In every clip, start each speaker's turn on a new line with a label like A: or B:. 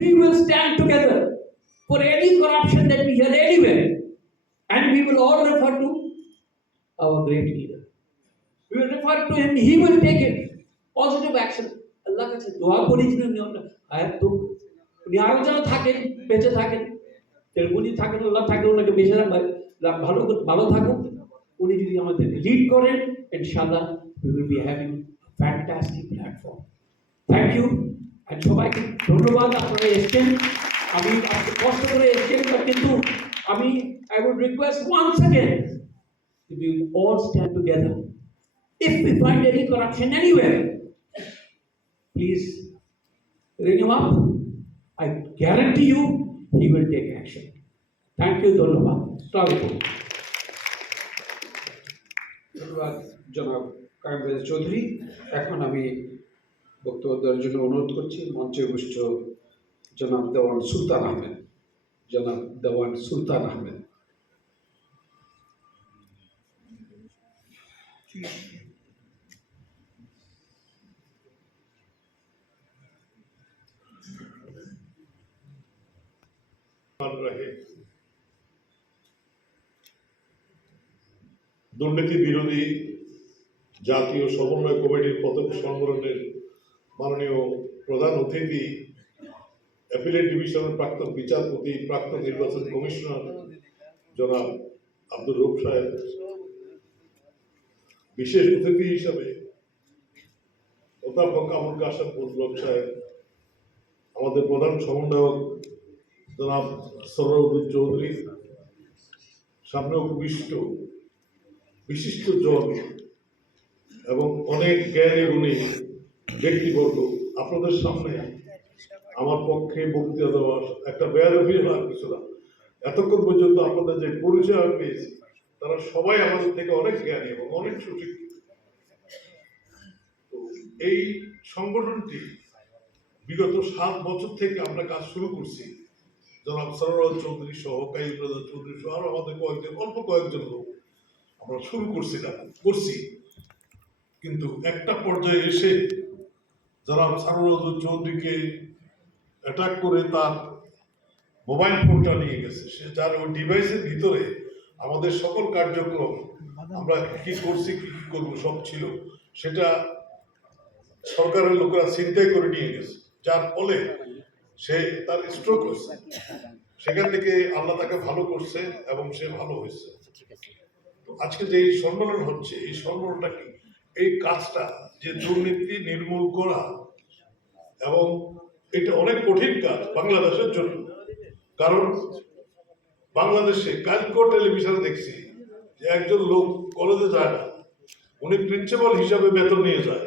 A: We will stand together for any corruption that we hear anywhere. And we will all refer to our great leader. We will refer to him, he will take it. Positive action. আল্লাহ কাছে দোয়া করি যেন আপনার হায়াত তো উনি আরও যেন থাকেন বেঁচে থাকেন উনি থাকেন আল্লাহ থাকেন ওনাকে বেঁচে ভালো ভালো থাকুক উনি যদি আমাদের লিড করেন ইনশাআল্লাহ we will be having a fantastic platform. Thank you আর সবাইকে ধন্যবাদ আপনারা এসছেন আমি কষ্ট করে এসছেন কিন্তু আমি I would request once again we all stand together. If we find any corruption anywhere, please ring him up. I guarantee you he will take action. Thank you, ধন্যবাদ স্বাগত
B: ধন্যবাদ জনাব কামরাজ চৌধুরী এখন আমি বক্তব্য দেওয়ার জন্য অনুরোধ করছি, মঞ্চে উপস্থিত জনাব দেওয়ান সুলতান আহমেদ। জনাব দেওয়ান সুলতান আহমেদ।
C: রহে দুর্নীতি বিরোধী জাতীয় সমন্বয় কমিটির প্রথম সংগঠনের মাননীয় প্রধান অতিথি অ্যাপিলেট ডিভিশনের প্রাক্তন বিচারপতি, প্রাক্তন নির্বাচন কমিশনার, জনাব আব্দুর রূপ সাহেব। বিশেষ অতিথি হিসাবে অধ্যাপক আবুল কাসেম ফজলক সাহেব, আমাদের প্রধান সমন্বয়ক জনাব সরউদ্দিন চৌধুরী, সামনে উপবিষ্ট বিশিষ্ট জন এবং অনেক জ্ঞানী গুণী ব্যক্তিবর্গ আপনাদের সামনে আমার পক্ষে বক্তৃতা দেওয়ার একটা বেয়ারফি হওয়ার কিছু না। এতক্ষণ পর্যন্ত আপনাদের যে পরিচয় আমি পেয়েছি, তারা সবাই আমাদের থেকে অনেক জ্ঞানী এবং অনেক সুশিক্ষিত তো এই সংগঠনটি বিগত সাত বছর থেকে আমরা কাজ শুরু করছি। জনাব সরোজ চৌধুরী সহ কাইম চৌধুরী সহ, আরও আমাদের কয়েকজন, অল্প কয়েকজন লোক আমরা শুরু করছি করছি। কিন্তু একটা পর্যায়ে এসে জনাব সরোজ চৌধুরীকে অ্যাটাক করে তার মোবাইল ফোনটা নিয়ে গেছে, সে যার ওই ডিভাইসের ভিতরে আমাদের সকল কার্যক্রম আমরা কি করছি, কি কি করব, সব ছিল, সেটা সরকারের লোকেরা চিন্তাই করে নিয়ে গেছে। যার ফলে সে তার স্ট্রোক হয়েছে। সেখান থেকে আল্লাহ তাকে ভালো করছে এবং সে ভালো হয়েছে। আজকে যে এই সম্মেলন হচ্ছে, এই সম্মেলনটা কি? এই কাজটা যে দুর্নীতি নির্মূল করা এবং এটা অনেক কঠিন কাজ বাংলাদেশের জন্য। কারণ বাংলাদেশে কালকো টেলিভিশনে দেখছি যে একজন লোক কলেজে যায় না, উনি প্রিন্সিপাল হিসাবে বেতন নিয়ে যায়।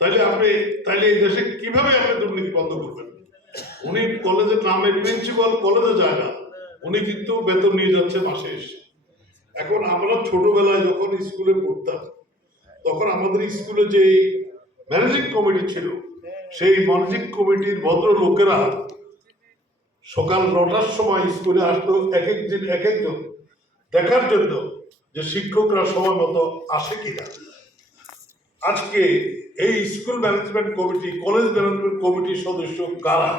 C: তাইলে আপনি, তাইলে এই দেশে কীভাবে আপনি দুর্নীতি বন্ধ করবেন? উনি কলেজের নামে প্রিন্সিপাল কলেজে যায় না, উনি কিন্তু বেতন নিয়ে যাচ্ছে মাসে এখন আমরা ছোটবেলায় যখন স্কুলে পড়তাম তখন আমাদের স্কুলে যে ম্যানেজিং কমিটি ছিল, সেই ম্যানেজিং কমিটির ভদ্র লোকেরা সকাল নটার সময় স্কুলে আসতো এক একদিন এক একজন দেখার জন্য যে শিক্ষকরা সময় মতো আসে কিনা। আজকে এই school management committee college management কমিটির সদস্য কারা?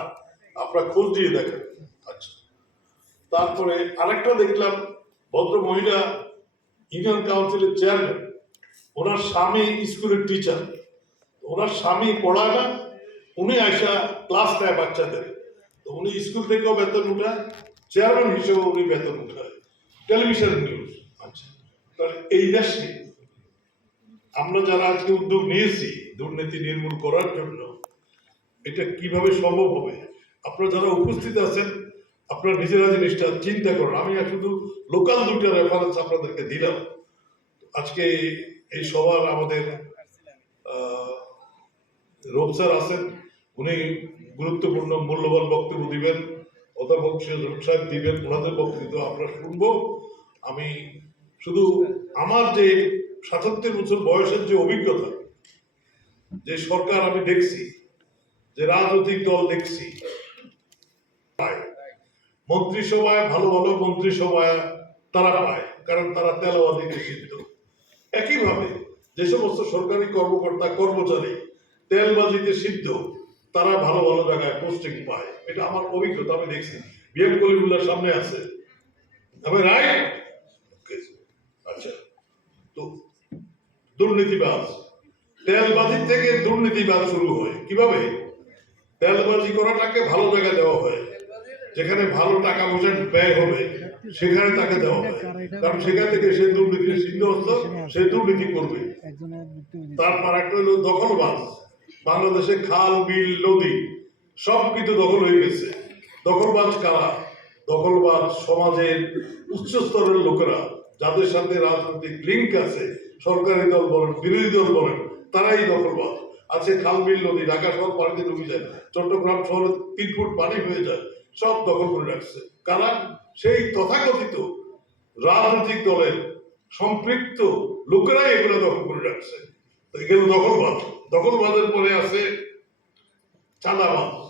C: আপনারা খোঁজ দিয়ে দেখেন। আচ্ছা তারপরে আরেকটা দেখলাম ভদ্র মহিলা ইউনিয়ন কাউন্সিলের চেয়ারম্যান ওনার স্বামী স্কুলের টিচার ওনার স্বামী পড়ায় না, উনি আসা ক্লাস নেয় বাচ্চাদের। তো উনি স্কুল থেকেও বেতন উঠায় চেয়ারম্যান হিসেবে উনি বেতন উঠায়। টেলিভিশন নিউজ আচ্ছা। তাহলে এই দেশে আমরা যারা আজকে উদ্যোগ নিয়েছি দুর্নীতি নির্মূল করার জন্য, এটা কীভাবে সম্ভব হবে? আপনারা যারা উপস্থিত আছেন, আপনারা নিজেরা জিনিসটা চিন্তা করুন। আমি শুধু লোকাল দুইটা রেফারেন্স আপনাদেরকে দিলাম। আজকে এই সবার আমাদের রোব স্যার আছেন, উনি গুরুত্বপূর্ণ, মূল্যবান বক্তব্য দিবেন, অধ্যাপক রূপ সাহেব দিবেন, ওনাদের বক্তব্য আমরা শুনব আমি শুধু আমার যে সাতাত্তর বছর বয়সের যে অভিজ্ঞতা, যে সরকার আমি দেখছি, যে রাজনৈতিক দল দেখছি। মন্ত্রিসভায়, ভালো ভালো মন্ত্রিসভায় তারা পায়, কারণ তারা তেলাওয়াদিতে সিদ্ধ একইভাবে যে সমস্ত সরকারি কর্মকর্তা, কর্মচারী তেলবাজিতে সিদ্ধ, তারা ভালো ভালো জায়গায় পোস্টিং পায়। এটা আমার অভিজ্ঞতা, আমি দেখছি। বিএম কলিমুল্লার সামনে আছে। আমি রাইট আচ্ছা। তো দুর্নীতিবাজ। তেলবাজি থেকে দুর্নীতিবাজ শুরু হয়। কীভাবে? তেলবাজি করাটাকে ভালো জায়গায় দেওয়া হয়। যেখানে ভালো টাকা পয়সা ব্যয় হবে। সেখানে তাকে দেওয়া হয়। কারণ সেখান থেকে সে দুর্নীতির সিদ্ধহস্ত সে দুর্নীতি করবে। তারপর একটা হলো দখলবাজ। বাংলাদেশে খাল, বিল, নদী সব কিছু দখল হয়ে গেছে। দখলবাজ কারা? দখলবাজ সমাজের উচ্চ স্তরের লোকেরা। যাদের সাথে রাজনৈতিক লিঙ্ক আছে, সরকারি দল বলেন, বিরোধী দল বলেন, তারাই দখলবাজ। আছে খাল, বিল, নদী, ঢাকা শহর পানিতে ডুবে যায়। চট্টগ্রাম শহরে তিন ফুট পানি হয়ে যায়। সব দখল করে রাখছে। কারা সেই তথাকথিত রাজনৈতিক দলের সম্পৃক্ত লোকেরাই এগুলো দখল করে রাখছে। এগুলো দখলবাজ। দখলবাজের পরে আছে চাঁদাবাজ।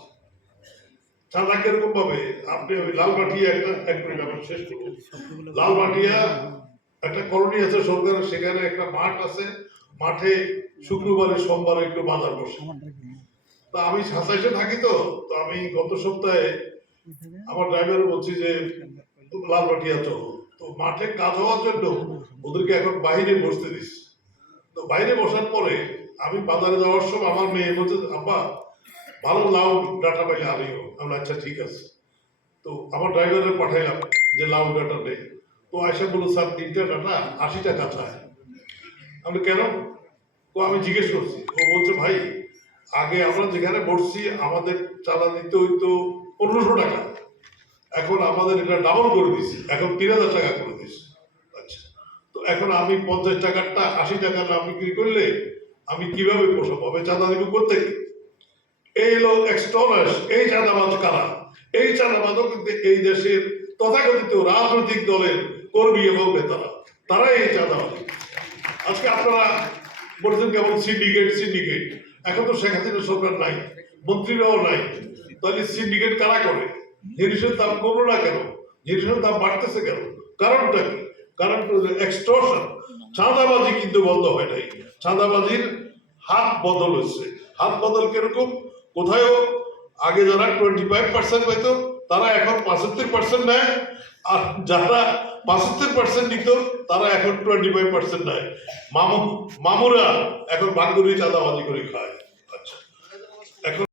C: চাঁদা কীরকম পাবে? আপনি ওই লালবাটিয়া একটা, এক মিনিট আমার শেষ করব লালবাটিয়া একটা কলোনি আছে সরকারের, সেখানে একটা মাঠ আছে। মাঠে শুক্রবারে, সোমবারে একটু বাজার বসে। তা আমি সাতাইশে থাকি তো আমি গত সপ্তাহে? আমার ড্রাইভার বলছি যে লালবাটিয়া চলো। তো মাঠে কাজ হওয়ার জন্য ওদেরকে এখন বাইরে বসতে দিস। তো বাইরে বসার পরে আমি বাজারে যাওয়ার সময় আমার মেয়ে বলছে, আব্বা, ভালো লাউ ডাটা পাইলে আনিও আমি আচ্ছা ঠিক আছে। তো আমার ড্রাইভারে পাঠাইলাম যে লাউ ডাটা নেই তো আয়সা বলল, স্যার, তিনটা ডাটা আশি টাকা চায় আমি কেন? তো আমি জিজ্ঞেস করছি। ও বলছে, ভাই, আগে আমরা যেখানে বসছি, আমাদের চালা দিতে হইতো পনেরোশো টাকা। এখন আমাদের এটা ডাবল করে দিছি এখন তিন হাজার টাকা করে দিছি আচ্ছা। তো এখন আমি পঞ্চাশ টাকারটা, আশি টাকা না বিক্রি করলে আমি কীভাবে পোষাবো? আমি চাঁদা দিব করতে এই লোক এক্সটলার্স এই চাঁদাবাজ কারা? এই চাঁদাবাজও কিন্তু এই দেশের তথাকথিত রাজনৈতিক দলের কর্মী এবং নেতারা। তারাই এই চাঁদাবাজি। আজকে আপনারা বলছেন কেমন সিন্ডিকেট সিন্ডিকেট এখন তো শেখ হাসিনা সরকার নাই, মন্ত্রীরাও নাই। তাহলে সিন্ডিকেট কারা করে? জিনিসের দাম কমলো না কেন? জিনিসের দাম বাড়তেছে কেন? কারণটা কি? কারণটা হলো এক্সটর্শন চাঁদাবাজি কিন্তু বন্ধ হয় নাই। চাঁদাবাজির হাত বদল হচ্ছে হাত বদল কীরকম? কোথায়ও আগে যারা টোয়েন্টি ফাইভ পার্সেন্ট পাইতো, তারা এখন পঁচাত্তর পার্সেন্ট নেয়। আর যারা পঁচাত্তর পার্সেন্ট নিত, তারা এখন টোয়েন্টি ফাইভ পার্সেন্ট নেয়। মামু মামুরা এখন বাঙ্গুরি চাঁদাবাজি করে খায়। আচ্ছা। এখন